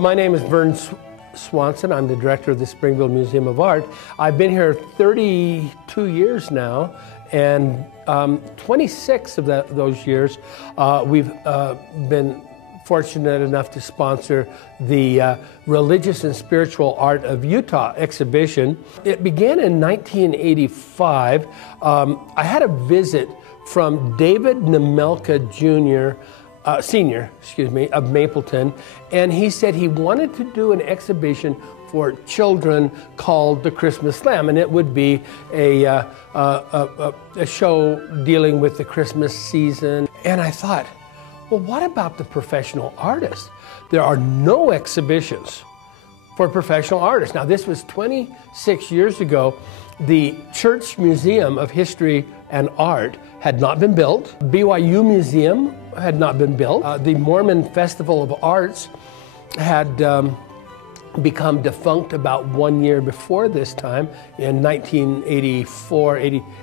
My name is Vern Swanson. I'm the director of the Springville Museum of Art. I've been here 32 years now, and 26 of those years we've been fortunate enough to sponsor the Religious and Spiritual Art of Utah exhibition. It began in 1985. I had a visit from David Nemelka Jr., Senior, of Mapleton, and he said he wanted to do an exhibition for children called The Christmas Lamb, and it would be a show dealing with the Christmas season. And I thought, well, what about the professional artists? There are no exhibitions for professional artists. Now, this was 26 years ago. The Church Museum of History and Art had not been built. BYU Museum had not been built. The Mormon Festival of Arts had become defunct about 1 year before this time, in 1984,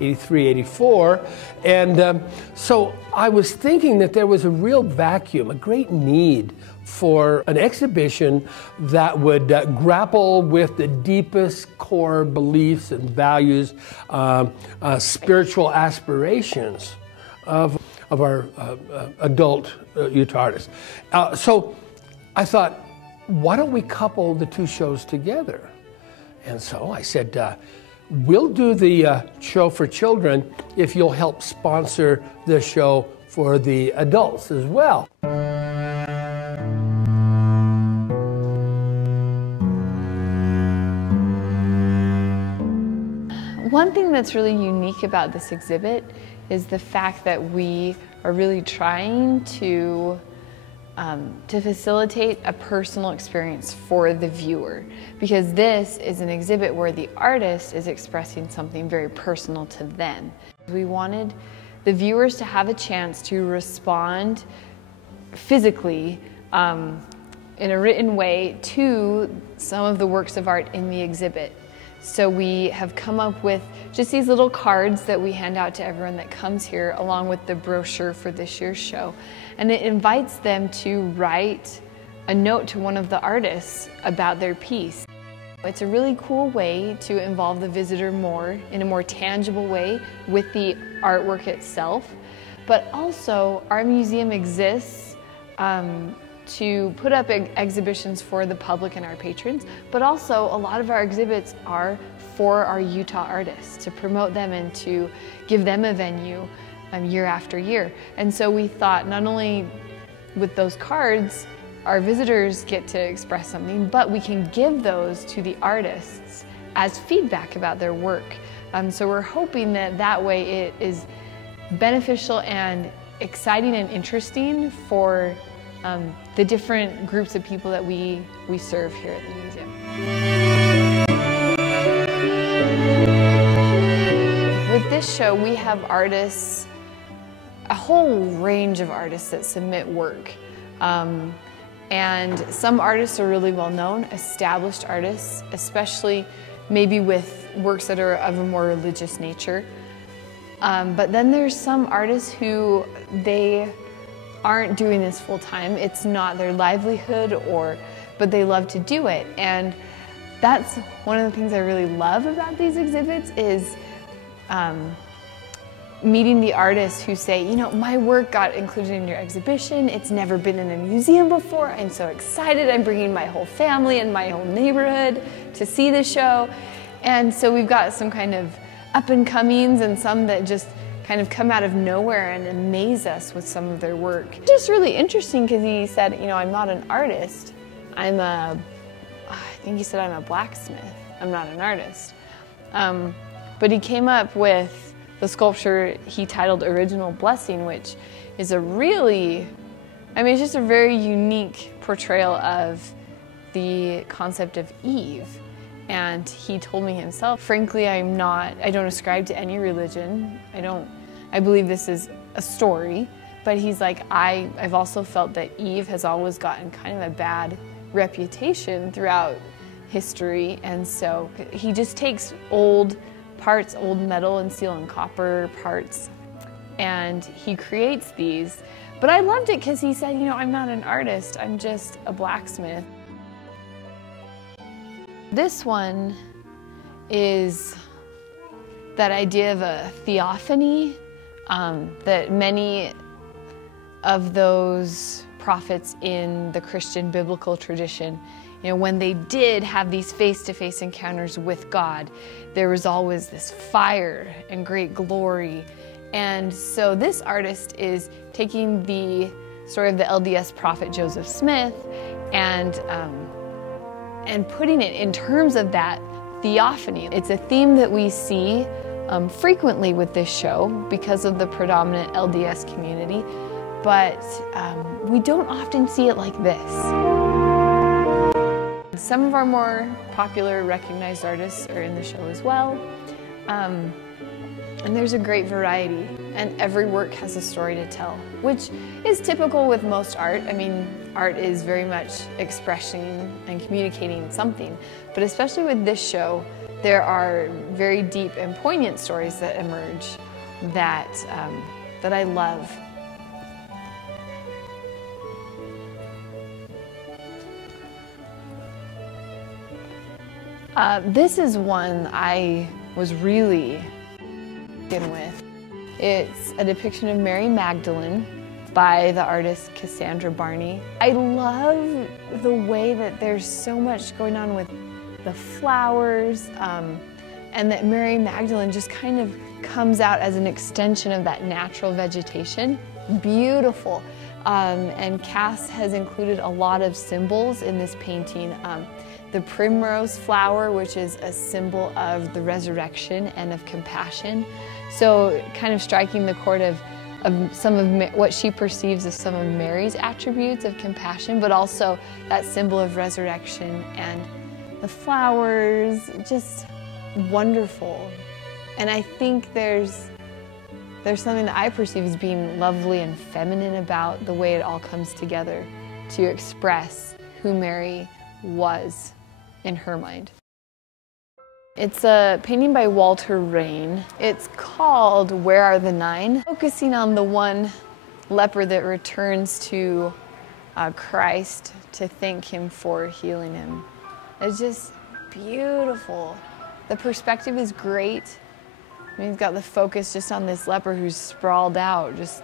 83, 84. And so I was thinking that there was a real vacuum, a great need for an exhibition that would grapple with the deepest core beliefs and values, spiritual aspirations of our adult Utah artists. So I thought, why don't we couple the two shows together? And so I said, we'll do the show for children if you'll help sponsor the show for the adults as well. One thing that's really unique about this exhibit is the fact that we are really trying to facilitate a personal experience for the viewer, because this is an exhibit where the artist is expressing something very personal to them. We wanted the viewers to have a chance to respond physically in a written way to some of the works of art in the exhibit. So we have come up with just these little cards that we hand out to everyone that comes here, along with the brochure for this year's show. And it invites them to write a note to one of the artists about their piece. It's a really cool way to involve the visitor more, in a more tangible way, with the artwork itself. But also, our museum exists to put up exhibitions for the public and our patrons, but also a lot of our exhibits are for our Utah artists, to promote them and to give them a venue year after year. And so we thought, not only with those cards, our visitors get to express something, but we can give those to the artists as feedback about their work. So we're hoping that that way it is beneficial and exciting and interesting for the different groups of people that we serve here at the museum. With this show, we have artists, a whole range of artists that submit work. And some artists are really well known, established artists, especially maybe with works that are of a more religious nature. But then there's some artists who they aren't doing this full time. It's not their livelihood, but they love to do it. And that's one of the things I really love about these exhibits is meeting the artists who say, you know, my work got included in your exhibition. It's never been in a museum before. I'm so excited. I'm bringing my whole family and my whole neighborhood to see the show. And so we've got some kind of up and comings and some that just kind of come out of nowhere and amaze us with some of their work. Just really interesting because he said, you know, I'm not an artist. I think he said I'm a blacksmith. I'm not an artist. But he came up with the sculpture he titled Original Blessing, which is a really, it's just a very unique portrayal of the concept of Eve. And he told me himself, frankly, I don't ascribe to any religion. I believe this is a story, but he's like, I've also felt that Eve has always gotten kind of a bad reputation throughout history, and so he just takes old parts, old metal and steel and copper parts, and he creates these. But I loved it because he said, you know, I'm not an artist, I'm just a blacksmith. This one is that idea of a theophany, that many of those prophets in the Christian biblical tradition, when they did have these face-to-face encounters with God, there was always this fire and great glory. And so this artist is taking the story of the LDS prophet Joseph Smith and putting it in terms of that theophany. It's a theme that we see frequently with this show because of the predominant LDS community, but we don't often see it like this. Some of our more popular, recognized artists are in the show as well. And there's a great variety, and every work has a story to tell, which is typical with most art. I mean, art is very much expressing and communicating something, but especially with this show, there are very deep and poignant stories that emerge that I love. This is one I was really with. It's a depiction of Mary Magdalene by the artist Cassandra Barney. I love the way that there's so much going on with the flowers, and that Mary Magdalene just kind of comes out as an extension of that natural vegetation. Beautiful. And Cass has included a lot of symbols in this painting. The primrose flower, which is a symbol of the resurrection and of compassion. So kind of striking the chord of some of what she perceives as some of Mary's attributes of compassion, but also that symbol of resurrection, and the flowers, just wonderful. And I think there's something that I perceive as being lovely and feminine about the way it all comes together to express who Mary was in her mind. It's a painting by Walter Rain. It's called Where Are the Nine? Focusing on the one leper that returns to Christ to thank him for healing him. It's just beautiful. The perspective is great. I mean, he's got the focus just on this leper who's sprawled out, just,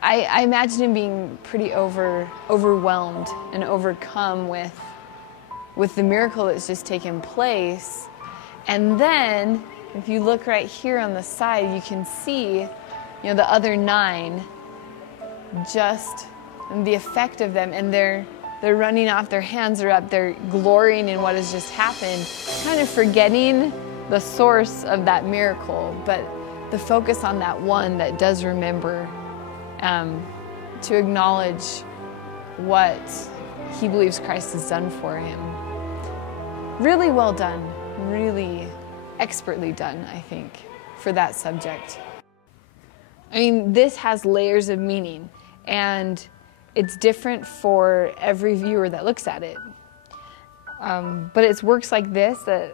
I imagine him being pretty overwhelmed and overcome with the miracle that's just taken place. And then, if you look right here on the side, you can see, the other 9, just the effect of them, and they're running off, their hands are up, they're glorying in what has just happened, kind of forgetting the source of that miracle, but the focus on that one that does remember, to acknowledge what he believes Christ has done for him. Really well done, really expertly done, I think, for that subject. I mean, this has layers of meaning, and it's different for every viewer that looks at it. But it's works like this that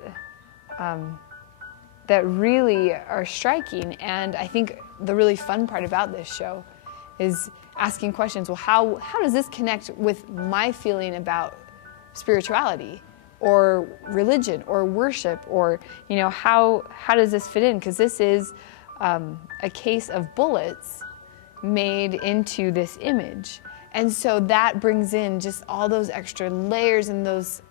really are striking, and I think the really fun part about this show is asking questions. Well, how does this connect with my feeling about spirituality or religion or worship, or how does this fit in? Because this is a case of bullets made into this image, and so that brings in just all those extra layers and those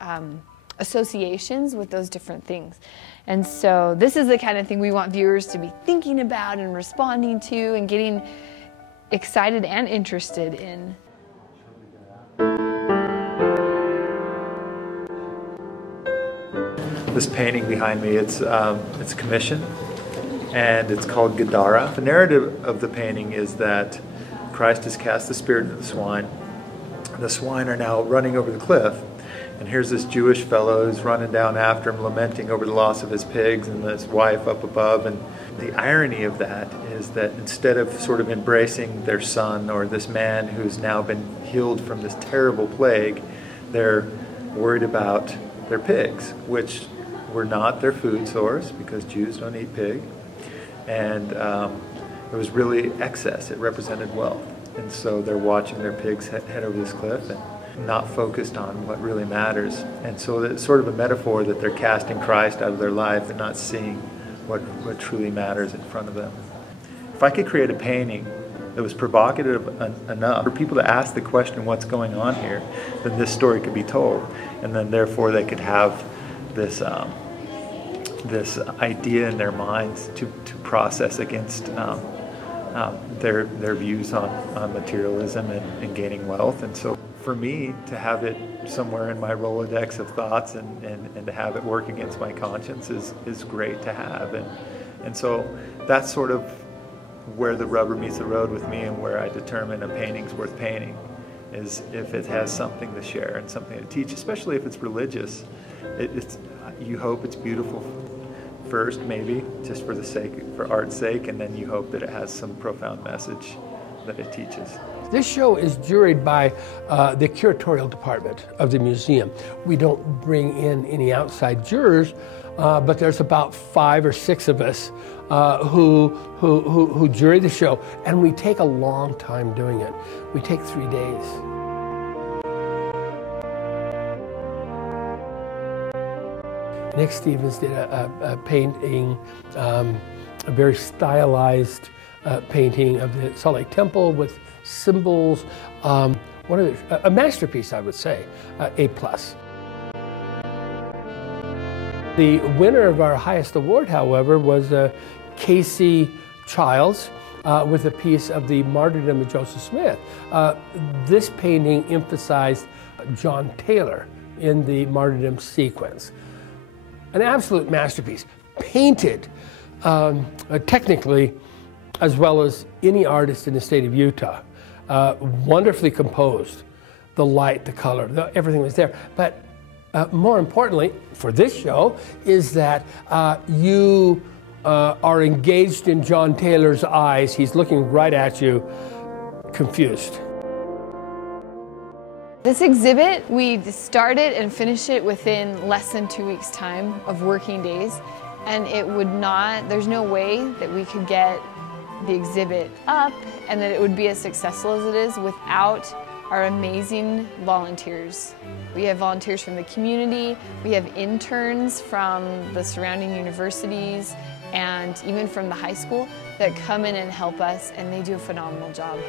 associations with those different things. And so this is the kind of thing we want viewers to be thinking about and responding to and getting excited and interested in. This painting behind me, it's a commission, and it's called Gadara. The narrative of the painting is that Christ has cast the spirit into the swine. The swine are now running over the cliff, and here's this Jewish fellow who's running down after him, lamenting over the loss of his pigs and his wife up above. And the irony of that is that instead of sort of embracing their son, or this man who's now been healed from this terrible plague, they're worried about their pigs, which were not their food source, because Jews don't eat pig. And it was really excess. It represented wealth. And so they're watching their pigs head over this cliff, and not focused on what really matters. And so it's sort of a metaphor that they're casting Christ out of their life and not seeing what truly matters in front of them. If I could create a painting that was provocative enough for people to ask the question, what's going on here, then this story could be told. And then therefore they could have this this idea in their minds to process against their views on materialism and gaining wealth. And so for me to have it somewhere in my Rolodex of thoughts and to have it work against my conscience is great to have. And so that's sort of where the rubber meets the road with me, and where I determine a painting's worth painting, is if it has something to share and something to teach, especially if it's religious. You hope it's beautiful first, maybe just for art's sake, and then you hope that it has some profound message that it teaches. This show is juried by the curatorial department of the museum. We don't bring in any outside jurors, but there's about 5 or 6 of us who jury the show, and we take a long time doing it. We take 3 days. Nick Stevens did a painting, a very stylized painting of the Salt Lake Temple with symbols. A masterpiece, I would say, A+. The winner of our highest award, however, was Casey Childs with a piece of the martyrdom of Joseph Smith. This painting emphasized John Taylor in the martyrdom sequence. An absolute masterpiece, painted technically as well as any artist in the state of Utah. Wonderfully composed, the light, the color, everything was there. But more importantly, for this show, is that you are engaged in John Taylor's eyes. He's looking right at you, confused. This exhibit, we started and finished it within less than 2 weeks' time of working days, and there's no way that we could get the exhibit up and that it would be as successful as it is without our amazing volunteers. We have volunteers from the community, we have interns from the surrounding universities, and even from the high school that come in and help us, and they do a phenomenal job.